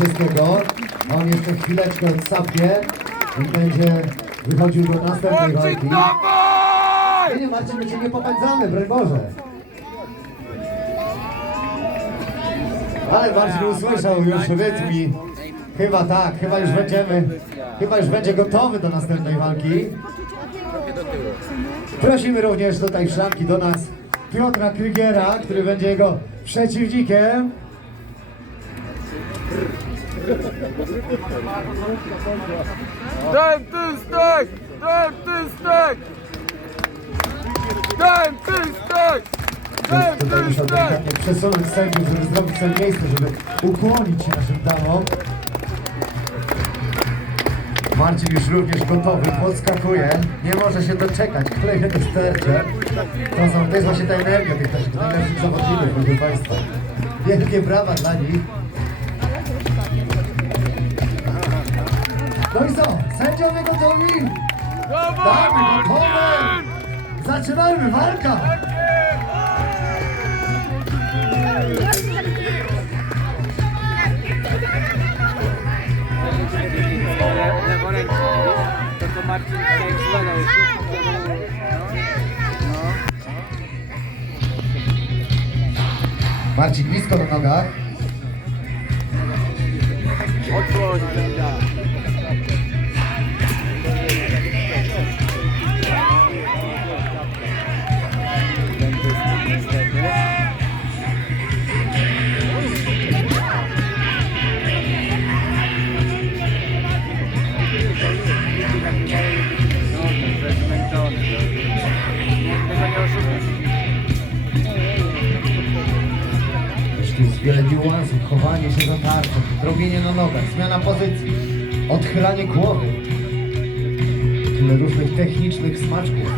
Janiszewskiego. On jeszcze chwileczkę odsapnie i będzie wychodził do następnej walki. Nie, nie, Marcin, my cię nie popędzamy, broń Boże. Ale Marcin usłyszał już rytm i chyba tak, chyba już będziemy, chyba już będzie gotowy do następnej walki. Prosimy również tutaj w szlanki do nas Piotra Krygiera, który będzie jego przeciwnikiem. Dentystek! Dentystek! Dentystek! Dentystek! przesunąć sędziów, żeby zrobić sobie miejsce, żeby ukłonić się naszym damom. Marcin już również gotowy, podskakuje, nie może się doczekać, kolejne dostercze. To, są, to jest właśnie ta energia tych naszych najlepszych zawodników, proszę Państwa. Wielkie brawa dla nich. No i co? Sędziowie gotowi? Dawaj, Tak, gotowe! Marcin! Zaczynajmy, wspomniał Marcin blisko na nogach. Odchodź, wiele niuansów, chowanie się za tarczą, robienie na nogach, zmiana pozycji, odchylanie głowy. Tyle różnych technicznych smaczków.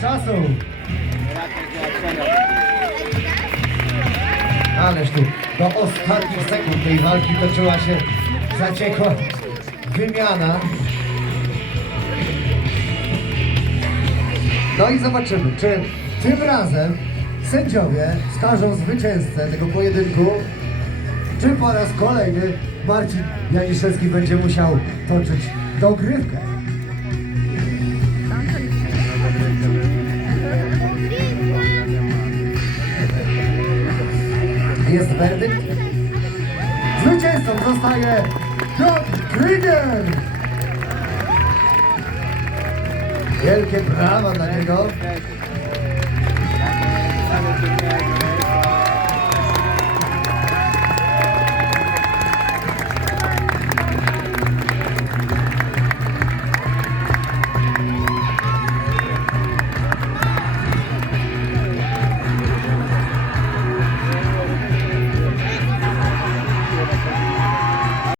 Czasu! Ależ tu do ostatnich sekund tej walki toczyła się zaciekła wymiana. No i zobaczymy, czy tym razem sędziowie wskażą zwycięzcę tego pojedynku, czy po raz kolejny Marcin Janiszewski będzie musiał toczyć dogrywkę. Jest werdykt. Zwycięzcą zostaje Piotr Krygier. Wielkie brawa dla niego.